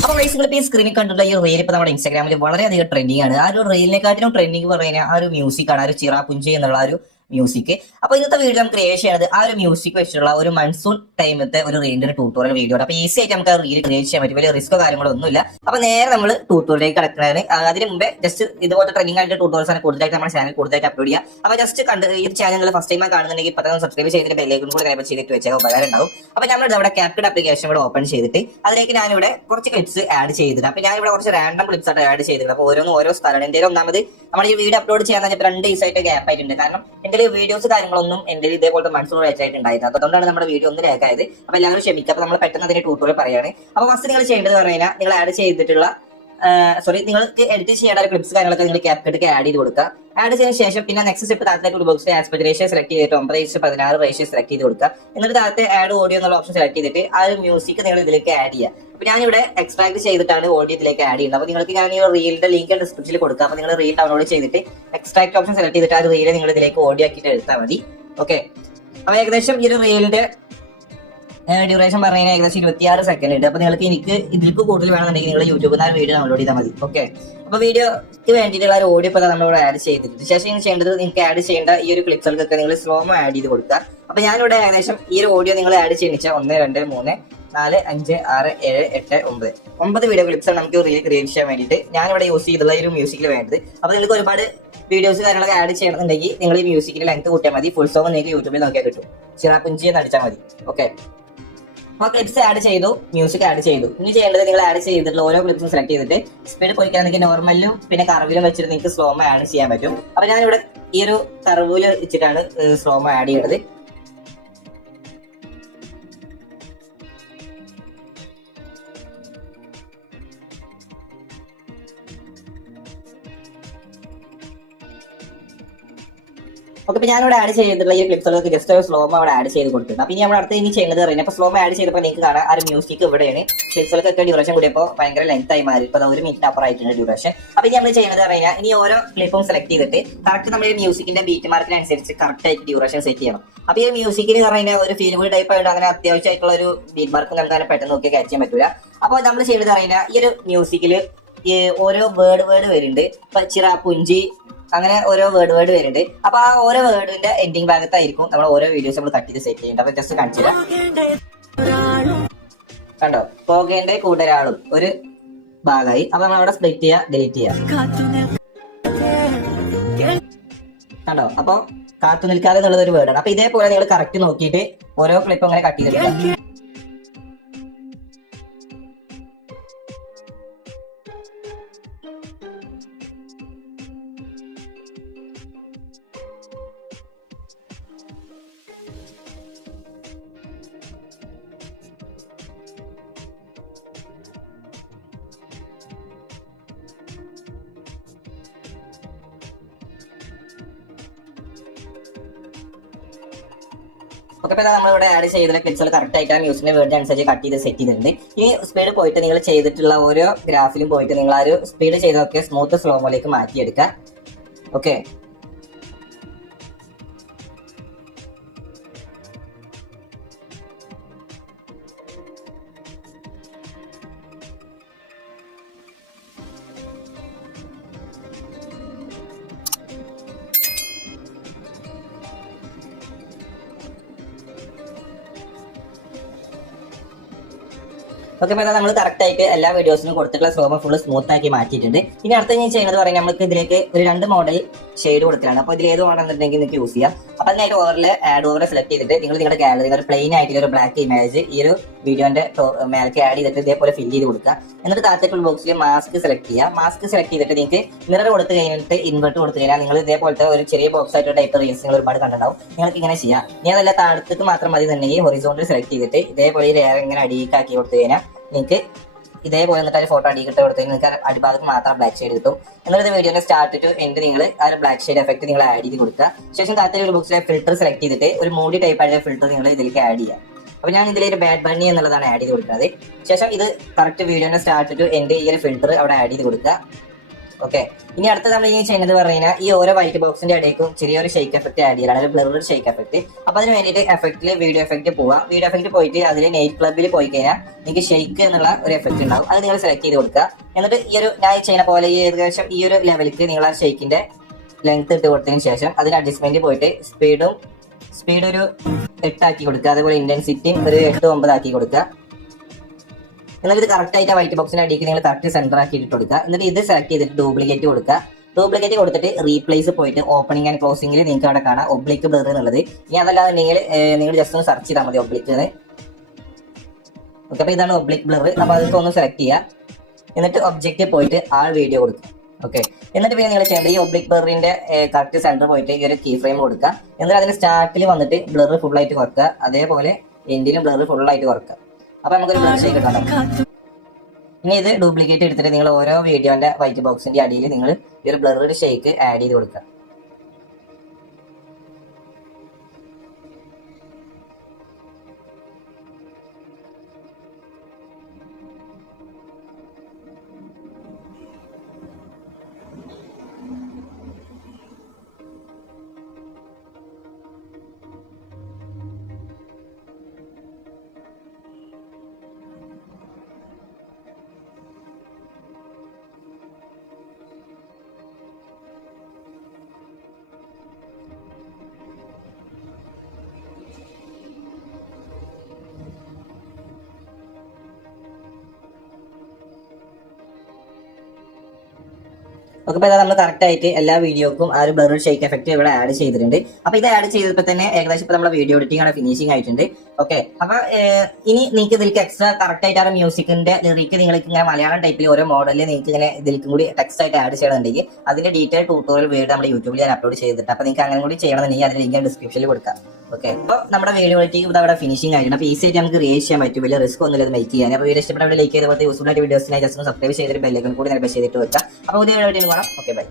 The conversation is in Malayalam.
അപ്പൊ ഗൈസ് നിങ്ങൾ ഈ സ്ക്രീനിൽ കണ്ടിട്ടുള്ള ഈ റീൽ ഇപ്പൊ നമ്മുടെ ഇൻസ്റ്റാഗ്രാമിൽ വളരെയധികം ട്രെൻഡിങ് ആണ്. ആ ഒരു റീലിനെക്കാട്ടിലും ട്രെൻഡിങ് പറയുന്ന ആ ഒരു മ്യൂസിക് ആണ് ആ ഒരു ചിറാപുഞ്ചി എന്നുള്ള ആ ഒരു മ്യൂസിക് അപ്പൊ ഇന്നത്തെ വീഡിയോ നമുക്ക് ക്രിയേറ്റ് ചെയ്യണത് ആ ഒരു മ്യൂസിക് വെച്ചിട്ടുള്ള ഒരു മൺസൂൺ ടൈമത്തെ ഒരു റീലിന്റെ ഒരു ട്യൂട്ടോറിയൽ വീഡിയോ അപ്പൊ ഈസി ആയിട്ട് നമുക്ക് ആ റീൽ ക്രിയേറ്റ് ചെയ്യാൻ പറ്റും. വലിയ റിസ്ക്കോ കാര്യങ്ങളോ ഒന്നുമില്ല. അപ്പൊ നേരെ നമ്മൾ ട്യൂട്ടോറിയലേക്ക് കിടക്കുന്നതാണ്. അതിന് മുമ്പേ ജസ്റ്റ് ഇതുപോലത്തെ ട്രെയിനിങ് ആയിട്ട് ട്യൂട്ടോറിയൽസ് ആണ് കൂടുതലായിട്ട് നമ്മുടെ ചാനൽ കൂടുതലായിട്ട് അപ്ലോഡ് ചെയ്യുക. അപ്പൊ ജസ്റ്റ് കണ്ട് ഈ ചാനൽ ഫസ്റ്റ് ടൈം കാണുന്നുണ്ടെങ്കിൽ ഇപ്പൊ സബ്സ്ക്രൈബ് ചെയ്തിട്ട് ബെല്ലേക്കും കൂടെ എനേബിൾ ചെയ്തിട്ട് വെച്ചാൽ ഉപകാരം ഉണ്ടാവും അപ്പൊ നമ്മൾ നമ്മുടെ ക്യാപ്റ്റഡ് ആപ്ലിക്കേഷൻ ഇവിടെ ഓപ്പൺ ചെയ്തിട്ട് അതിലേക്ക് ഞാനിവിടെ കുറച്ച് ക്ലിപ്സ് ആഡ് ചെയ്തിട്ട് അപ്പൊ ഞാനിവിടെ കുറച്ച് റാൻഡം ക്ലിപ്സ് ആയിട്ട് ആഡ് ചെയ്തിട്ടുണ്ട് അപ്പൊ ഓരോന്നും ഓരോ സ്ഥലമാണ്. എന്തെങ്കിലും ഒന്നാമത് നമ്മൾ ഈ വീഡിയോ അപ്ലോഡ് ചെയ്യാൻ രണ്ട് ദിവസമായിട്ട് ഗ്യാപ്പ് ആയിട്ടുണ്ട്. കാരണം എന്റെ വീഡിയോസ് കാര്യങ്ങളൊന്നും എന്റെ ഇതേപോലത്തെ മനസ്സിലുള്ള ആയിട്ടുണ്ടായിരുന്നു അതുകൊണ്ടാണ് നമ്മുടെ വീഡിയോ ഒന്ന് ലേക്കായത് ആയത്. അപ്പൊ എല്ലാവരും ക്ഷമിക്കുക അപ്പൊ നമ്മൾ പെട്ടെന്ന് അതിന്റെ ട്യൂട്ടോറിയൽ പറയാണ്. അപ്പൊ ഫസ്റ്റ് നിങ്ങൾ ചെയ്യേണ്ടത് പറഞ്ഞു നിങ്ങൾ ആഡ് ചെയ്തിട്ടുള്ള സോറി നിങ്ങൾക്ക് എഡിറ്റ് ചെയ്യേണ്ട ക്ലിപ്സ് കാര്യങ്ങളൊക്കെ നിങ്ങൾ ക്യാപ്കട്ടിക്ക് ആഡ് ചെയ്ത് കൊടുക്കുക. ആഡ് ചെയ്തതിനു ശേഷം പിന്നെ നെക്സ്റ്റ് സ്റ്റെപ്പ് താഴത്തെ ഒരു ബോക്സിൽ ആസ്പെക്ട് സെലക്ട് ചെയ്തിട്ട് ഒമ്പത് റേഷ്യോ പതിനാറ് റേഷ്യ സെലക്ട് ചെയ്ത് കൊടുക്കുക. എന്നിട്ട് താഴത്തെ ആഡ് ഓഡിയോ എന്നുള്ള ഓപ്ഷൻ സെലക്ട് ചെയ്തിട്ട് ആ ഒരു മ്യൂസിക് നിങ്ങൾ ഇതിലേക്ക് ആഡ് ചെയ്യുക. അപ്പൊ ഞാനിവിടെ എക്സ്ട്രാക്ട് ചെയ്തിട്ടാണ് ഓഡിയോ ഇതിലേക്ക് ആഡ് ചെയ്യുന്നത്. അപ്പൊ നിങ്ങൾക്ക് ഞാൻ ഈ റീലിന്റെ ലിങ്ക് ഡിസ്ക്രിപ്ഷനിൽ കൊടുക്കാം. അപ്പൊ നിങ്ങൾ റീൽ ഡൗൺലോഡ് ചെയ്തിട്ട് എക്സ്ട്രാക്ട് ഓപ്ഷൻ സെലക്ട് ചെയ്തിട്ട് ആ റീൽ നിങ്ങൾ ഇതിലേക്ക് ഓഡിയോ ആക്കിയിട്ട് എടുത്താൽ മതി. ഓക്കെ അപ്പൊ ഏകദേശം ഈ ഒരു റീലിന്റെ ഡ്യൂറേഷൻ പറഞ്ഞു കഴിഞ്ഞാൽ ഏകദേശം ഇരുപത്തിയാറ് സെക്കൻഡ് ഉണ്ട്. അപ്പൊ നിങ്ങൾക്ക് എനിക്ക് ഇതിൽ കൂടുതൽ വേണമെന്നുണ്ടെങ്കിൽ നിങ്ങൾ യൂട്യൂബിൽ നിന്ന് വീഡിയോ ഡൗൺലോഡ് ചെയ്താൽ മതി. ഓക്കെ അപ്പൊ വീഡിയോക്ക് വേണ്ടിയിട്ടുള്ള ഒരു ഓഡിയോ ഇപ്പോൾ നമ്മൾ ആഡ് ചെയ്തിട്ടുണ്ട്. ശേഷം നിങ്ങൾ ചെയ്യേണ്ടത് നിങ്ങൾക്ക് ആഡ് ചെയ്യേണ്ട ഈ ഒരു ക്ലിപ്സുകൾക്കൊക്കെ നിങ്ങൾ സ്ലോമോ ആഡ് ചെയ്ത് കൊടുക്കുക. അപ്പൊ ഞാനിവിടെ ഏകദേശം ഈ ഒരു ഓഡിയോ നിങ്ങൾ ആഡ് ചെയ്യണിച്ച ഒന്ന് രണ്ട് മൂന്ന്. നാല് അഞ്ച് ആറ് ഏഴ് എട്ട് ഒമ്പത്. ഒമ്പത് വീഡിയോ ക്ലിപ്സാണ് നമുക്ക് റീൽ ക്രിയേറ്റ് ചെയ്യാൻ വേണ്ടിയിട്ട് ഞാനിവിടെ യൂസ് ചെയ്തുള്ള ഒരു മ്യൂസിക്കിൽ വേണ്ടത്. അപ്പൊ നിങ്ങൾക്ക് ഒരുപാട് വീഡിയോസ് കാര്യങ്ങളൊക്കെ ആഡ് ചെയ്യണമെന്നുണ്ടെങ്കിൽ നിങ്ങൾ ഈ മ്യൂസിക്കിന്റെ ലെങ്ത് കൂട്ടിയാൽ മതി. ഫുൾ സോങ് നിങ്ങൾക്ക് യൂട്യൂബിൽ നോക്കിയാൽ കിട്ടും. ചിറാപ്പുഞ്ചി എന്ന് അടിച്ചാൽ മതി. ഓക്കെ അപ്പൊ ക്ലിപ്സ് ആഡ് ചെയ്തു മ്യൂസിക് ആഡ് ചെയ്തു. ഇനി ചെയ്യേണ്ടത് നിങ്ങൾ ആഡ് ചെയ്തിട്ടുള്ള ഓരോ ക്ലിപ്സും സെലക്ട് ചെയ്തിട്ട് സ്പീഡ് പോയിക്കാൻ നിങ്ങൾക്ക് നോർമലും പിന്നെ കറവിലും വെച്ചിട്ട് നിങ്ങൾക്ക് സ്ലോമോ ആഡ് ചെയ്യാൻ പറ്റും. അപ്പൊ ഞാനിവിടെ ഈ ഒരു കറവിൽ വെച്ചിട്ടാണ് സ്ലോമോ ആഡ് ചെയ്യുന്നത് ഓക്കെ ഇപ്പൊ ഞാനിവിടെ ആഡ് ചെയ്തിട്ടുള്ള ഈ ക്ലിപ്സുകൾക്ക് ജസ്റ്റ് ഒരു സ്ലോമോ അവിടെ ആഡ് ചെയ്ത് കൊടുത്തിട്ടുണ്ട്. അപ്പൊ ഇനി നമ്മൾ അടുത്ത് ഇനി ചെയ്യുന്നത് പറയുന്നത് അപ്പൊ സ്ലോമോ ആഡ് ചെയ്തപ്പോൾ നിങ്ങൾക്ക് കാണാം. ആ ഒരു മ്യൂസിക് ഇവിടെയാണ്. ക്ലിപ്സുകൾക്കൊക്കെ ഡ്യൂറേഷൻ കൂടിയപ്പോൾ ഭയങ്കര ലെങ്ത് ആയി മാറി. ഇപ്പൊ ഒരു മിനിറ്റ് അപ്പുറമായിട്ടുണ്ട് ഡ്യൂറേഷൻ അപ്പൊ ഇനി നമ്മൾ ചെയ്യുന്നത് പറഞ്ഞാൽ ഇനി ഓരോ ക്ലിപ്പും സെലക്ട് ചെയ്തിട്ട് കറക്റ്റ് നമ്മുടെ മ്യൂസിക്കിന്റെ ബീറ്റ് മാർക്കിനനുസരിച്ച് കറക്റ്റ് ആയിട്ട് ഡ്യൂറേഷൻ സെറ്റ് ചെയ്യണം. അപ്പൊ ഈ മ്യൂസിക്കിന് പറഞ്ഞാൽ ഒരു ഫീൽ ഗുഡ് ടൈപ്പ് ആയിട്ട് അങ്ങനെ അത്യാവശ്യമായിട്ടുള്ള ഒരു ബീറ്റ് മാർക്ക് നമുക്ക് അങ്ങനെ പെട്ടെന്ന് നോക്കി ക്യാച്ച് ചെയ്യാൻ പറ്റില്ല അപ്പൊ നമ്മൾ ചെയ്യുന്നത് പറഞ്ഞാൽ ഈ ഒരു മ്യൂസിക്കിൽ ഓരോ വേർഡ് വേർഡ് വരുന്നുണ്ട്. ചിറ പുഞ്ചി അങ്ങനെ ഓരോ വേർഡ് വേർഡ് വരുന്നുണ്ട്. അപ്പൊ ആ ഓരോ വേർഡിന്റെ എൻഡിങ് ഭാഗത്തായിരിക്കും നമ്മൾ ഓരോ വീഡിയോസ് നമ്മൾ ചെയ്ത് സെറ്റ് ചെയ്യുന്നുണ്ട് അപ്പൊ ജസ്റ്റ് കാണിച്ചു കണ്ടോ? പോകേണ്ട കൂട്ടൊരാളും ഒരു ഭാഗമായി. അപ്പൊ നമ്മൾ അവിടെ സ്പ്ലിറ്റ് ചെയ്യാ ഡിലീറ്റ് ചെയ്യാം. കണ്ടോ? അപ്പൊ കാത്തു നിൽക്കാതെ എന്നുള്ളത് ഒരു വേർഡാണ് അപ്പൊ ഇതേപോലെ നിങ്ങൾ കറക്റ്റ് നോക്കിയിട്ട് ഓരോ ക്ലിപ്പ് അങ്ങനെ കട്ട് ചെയ്തെടുക്കുക ഓക്കെ നമ്മൾ നമ്മളിവിടെ ആഡ് ചെയ്തിട്ടുള്ള ക്ലിപ്സുകൾ കറക്റ്റ് ആയിട്ട് ആ മ്യൂസിന്റെ വേർഡ് അനുസരിച്ച് കട്ട് ചെയ്ത് സെറ്റ് ചെയ്തിട്ടുണ്ട്. ഈ സ്പീഡ് പോയിട്ട് നിങ്ങൾ ചെയ്തിട്ടുള്ള ഓരോ ഗ്രാഫിലും പോയിട്ട് നിങ്ങൾ ആ ഒരു സ്പീഡ് ചെയ്തൊക്കെ സ്മൂത്ത് സ്ലോമോയിലേക്ക് മാറ്റിയെടുക്കുക. ഓക്കെ ഓക്കെ അപ്പോൾ നമ്മൾ കറക്റ്റ് ആയിട്ട് എല്ലാ വീഡിയോസിനും കൊടുത്തിട്ടുള്ള സ്ലോമ ഫുള്ള് സ്മൂത്ത് ആക്കി മാറ്റിയിട്ടുണ്ട്. ഇനി അടുത്ത ഞാൻ ചെയ്യുന്നത് പറയുന്നത് നമുക്ക് ഇതിലേക്ക് ഒരു രണ്ട് മോഡൽ ഷെയ്ഡ് കൊടുക്കുകയാണ് അപ്പോൾ ഇതിൽ ഏത് വേണമെന്നുണ്ടെങ്കിൽ നിങ്ങൾക്ക് യൂസ് ചെയ്യാം. അപ്പോൾ അതിനായിട്ട് ഓവറിൽ ആഡ് ഓവർ സെലക്ട് ചെയ്തിട്ട് നിങ്ങൾ നിങ്ങളുടെ ഗാലറി ഒരു പ്ലെയിൻ ആയിട്ടുള്ള ഒരു ബ്ലാക്ക് ഇമേജ് ഈ ഒരു വീഡിയോന്റെ മേലേക്ക് ആഡ് ചെയ്തിട്ട് ഇതേപോലെ ഫില്ല് ചെയ്ത് കൊടുക്കുക. എന്നിട്ട് താഴത്തേക്കുള്ള ബോക്സിൽ മാസ്ക് സെലക്ട് ചെയ്യുക. മാസ്ക് സെലക്ട് ചെയ്തിട്ട് നിങ്ങൾക്ക് മിറർ കൊടുത്തു കഴിഞ്ഞിട്ട് ഇൻവെർട്ട് കൊടുത്തു കഴിഞ്ഞാൽ നിങ്ങൾ ഇതേപോലത്തെ ഒരു ചെറിയ ബോക്സ് ആയിട്ട് ടൈപ്പ് റീൽസ് നിങ്ങൾ ഒരുപാട് കണ്ടിട്ടുണ്ടാവും. നിങ്ങൾക്ക് ഇങ്ങനെ ചെയ്യാം. ഇനി അതല്ല താഴത്തേക്ക് മാത്രം മതി എന്നുണ്ടെങ്കിൽ ഹൊറിസോണ്ടിൽ സെലക്ട് ചെയ്തിട്ട് ഇതേപോലെ ഈ ലെയർ ഇങ്ങനെ അടിയിക്കാക്കി കൊടുത്തു കഴിഞ്ഞാൽ നിങ്ങൾക്ക് ഇതേപോലെ എന്നിട്ട് ഫോട്ടോ അടി കിട്ടി കൊടുത്തു നിങ്ങൾക്ക് അടിഭാഗത്ത് മാത്രം ബ്ലാക്ക് ഷെയ്ഡ് കിട്ടും. എന്നിട്ട് വീഡിയോന്റെ സ്റ്റാർട്ട് ടു എൻഡ് നിങ്ങൾ ആ ഒരു ബ്ലാക്ക് ഷെയ്ഡ് എഫക്ട് നിങ്ങൾ ആഡ് ചെയ്ത് കൊടുക്കുക. ശേഷം താഴത്തെ ഒരു ബോക്സിലെ ഫിൽറ്റർ സെലക്ട് ചെയ്തിട്ട് ഒരു മൂടി ടൈപ്പ് ആയ ഫിൽറ്റർ നിങ്ങൾ ഇതിലേക്ക് ആഡ് ചെയ്യുക. അപ്പൊ ഞാൻ ഇതിലൊരു ബാഡ് ബണ്ണി എന്നുള്ളതാണ് ആഡ് ചെയ്ത് കൊടുക്കുന്നത്. ശേഷം ഇത് കറക്റ്റ് വീഡിയോന്റെ സ്റ്റാർട്ട് ടു എൻഡ് ഈ ഒരു ഫിൽറ്റർ അവിടെ ആഡ് ചെയ്ത് കൊടുക്കുക. ഓക്കെ ഇനി അടുത്ത നമ്മൾ ഇനി ചെയ്യുന്നത് പറഞ്ഞു കഴിഞ്ഞാൽ ഈ ഓരോ വൈറ്റ് ബോക്സിന്റെ ഇടയ്ക്കും ചെറിയൊരു ഷെയ്ക്ക് എഫക്ട് ആഡ് ചെയ്യലാണ്. ഒരു ബ്ലർ ഷെയ്ക്ക് എഫക്ട് അപ്പൊ അതിന് വേണ്ടിയിട്ട് എഫക്റ്റിൽ വീഡിയോ എഫക്റ്റ് പോവാം. വീഡിയോ എഫക്ട് പോയിട്ട് അതിൽ നൈറ്റ് ക്ലബിൽ പോയി കഴിഞ്ഞാൽ നിങ്ങൾക്ക് ഷെയ്ക്ക് എന്നുള്ള ഒരു എഫക്ട് ഉണ്ടാവും. അത് നിങ്ങൾ സെലക്ട് ചെയ്ത് കൊടുക്കുക. എന്നിട്ട് ഈ ഒരു ഞാൻ ചെയ്യുന്ന പോലെ ഈ ഏകദേശം ഈ ഒരു ലെവലിലേക്ക് നിങ്ങൾ ആ ഷെയ്ക്കിന്റെ ലെങ്ത് ഇട്ട് കൊടുത്തതിന് ശേഷം അതിന് അഡ്ജസ്റ്റ്മെന്റ് പോയിട്ട് സ്പീഡും സ്പീഡ് ഒരു എട്ടാക്കി കൊടുക്കുക. അതേപോലെ ഇന്റൻസിറ്റിയും ഒരു എട്ട് ഒമ്പത് ആക്കി കൊടുക്കുക. എന്നിട്ട് ഇത് കറക്റ്റ് ആയിട്ട് വൈറ്റ് ബോക്സിന്റെ അടിയിൽ നിങ്ങൾ കറക്റ്റ് സെന്റർ ആക്കി ഇട്ട് കൊടുക്കുക എന്നിട്ട് ഇത് സെലക്ട് ചെയ്തിട്ട് ഡ്യൂപ്ലിക്കേറ്റ് കൊടുക്കുക. ഡ്യൂപ്ലിക്കേറ്റ് കൊടുത്തിട്ട് റീപ്ലേസ് പോയിട്ട് ഓപ്പണിംഗ് ആൻഡ് ക്ലോസിംഗിൽ നിങ്ങൾക്ക് അവിടെ കാണാം. ഒബ്ലിക്ക് ബ്ലർ എന്നുള്ളത്. ഇനി അതല്ലാന്നുണ്ടെങ്കിൽ നിങ്ങൾ ജസ്റ്റ് ഒന്ന് സെർച്ച് ചെയ്താൽ മതി ഒബ്ലിക്ക് ഓക്കെ അപ്പൊ ഇതാണ് ഒബ്ലിക് ബ്ലർ അപ്പൊ അതൊക്കെ ഒന്ന് സെലക്ട് ചെയ്യുക. എന്നിട്ട് ഒബ്ജക്റ്റ് പോയിട്ട് ആൾ വീഡിയോ കൊടുക്കുക. ഓക്കെ എന്നിട്ട് പിന്നെ നിങ്ങൾ ചെയ്യേണ്ടത് ഈ ഒബ്ലിക് ബ്ലറിന്റെ കറക്റ്റ് സെന്റർ പോയിട്ട് ഈ ഒരു കീ ഫ്രെയിം കൊടുക്കുക. എന്നിട്ട് അതിന്റെ സ്റ്റാർട്ടിൽ വന്നിട്ട് ബ്ലർ ഫുൾ ആയിട്ട് കുറക്കുക. അതേപോലെ എൻഡിലും ബ്ലർ ഫുൾ ആയിട്ട് കുറക്കുക. അപ്പൊ നമുക്കൊരു ഒരു ഷേക്ക് കിട്ടാം ഇനി ഇത് ഡ്യൂപ്ലിക്കേറ്റ് എടുത്തിട്ട് നിങ്ങൾ ഓരോ വീഡിയോന്റെ വൈറ്റ് ബോക്സിന്റെ അടിയിൽ നിങ്ങൾ ഒരു ബ്ലറിന്റെ ഷേക്ക് ആഡ് ചെയ്ത് കൊടുക്കുക. ഓക്കെ അപ്പോൾ നമ്മൾ കറക്റ്റ് ആയിട്ട് എല്ലാ വീഡിയോക്കും ആ ഒരു ബ്ലർ ഷേക്ക് എഫക്റ്റ് ഇവിടെ ആഡ് ചെയ്തിട്ടുണ്ട്. അപ്പൊ ഇത് ആഡ് ചെയ്തപ്പോൾ തന്നെ ഏകദേശം ഇപ്പൊ നമ്മുടെ വീഡിയോ എഡിറ്റിംഗ് ആണ് ഫിനിഷിംഗ് ആയിട്ടുണ്ട്. ഓക്കെ അപ്പൊ ഇനി നിങ്ങൾക്ക് ഇതിലേക്ക് എക്സ്ട്രാ കറക്റ്റ് ആയിട്ട് ആ മ്യൂസിക്കിന്റെ ലിറിക്ക് നിങ്ങൾക്ക് ഇങ്ങനെ മലയാളം ടൈപ്പിൽ ഓരോ മോഡലിൽ നിങ്ങൾക്ക് ഇങ്ങനെ ഇതിലേക്കും കൂടി ടെക്സ്റ്റ് ആയിട്ട് ആഡ് ചെയ്യണമെന്നുണ്ടെങ്കിൽ അതിന്റെ ഡീറ്റെയിൽ ട്യൂട്ടോറിയൽ വീഡിയോ നമ്മുടെ യൂട്യൂബിൽ ഞാൻ അപ്ലോഡ് ചെയ്തിട്ട് അപ്പൊ നിങ്ങൾക്ക് അങ്ങനെ കൂടി ചെയ്യണമെന്നുണ്ടെങ്കിൽ അതിന്റെ ലിങ്ക് ഡിസ്ക്രിപ്ഷനിൽ കൊടുക്കാം. ഓക്കെ അപ്പോൾ നമ്മുടെ വീഡിയോ എഡിറ്റിംഗ് അവിടെ ഫിനിഷിംഗ് ആയിട്ടുണ്ട്. അപ്പോൾ ഈസി ആയിട്ട് നമുക്ക് റേസ് ചെയ്യാൻ പറ്റും. വലിയ റിസ്ക് ഒന്നുമില്ല ഇത് മേക്ക് ചെയ്യാൻ. അപ്പോൾ വീഡിയോ ഇഷ്ടപ്പെട്ട ലൈക്ക് ചെയ്ത് പോലത്തെ യൂസ്ഫുൾ ആയിട്ട് വീഡിയോസിനായി ജസ്റ്റ് സബ്സ്ക്രൈബ് ചെയ്തിട്ട് ബെല്ലൈക്കൺ കൂടി നിർബന്ധം ചെയ്തിട്ട് വെക്കാം അപ്പോൾ പുതിയ വീഡിയോ കാണാം. Okay bye